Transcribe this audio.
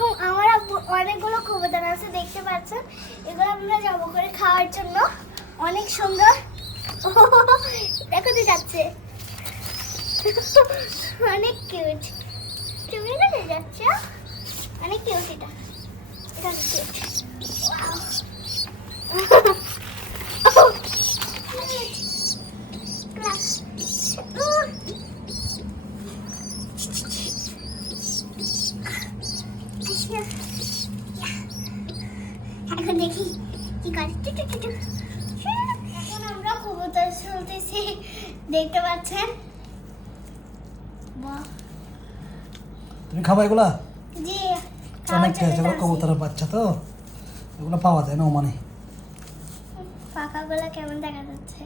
এরকম আমার অনেকগুলো কবুতর আছে দেখতে পাচ্ছেন। এগুলো আমরা যাবো করে খাওয়ার জন্য। অনেক সুন্দর। দেখতে যাচ্ছে, অনেক কিউট। তুমি কোথায় যাচ্ছ? অনেক কিউট এটা, এটা কিউট। এখন দেখি কি করে। এখন আমরা কবুতর শুনতেছি, দেখতে পাচ্ছেন। বাহ, তুমি খাবা এগুলা? জি, অনেক খেয়েছে কবুতরের বাচ্চা তো, এগুলো পাওয়া যায় না মানে। পাকাগুলো কেমন দেখা যাচ্ছে?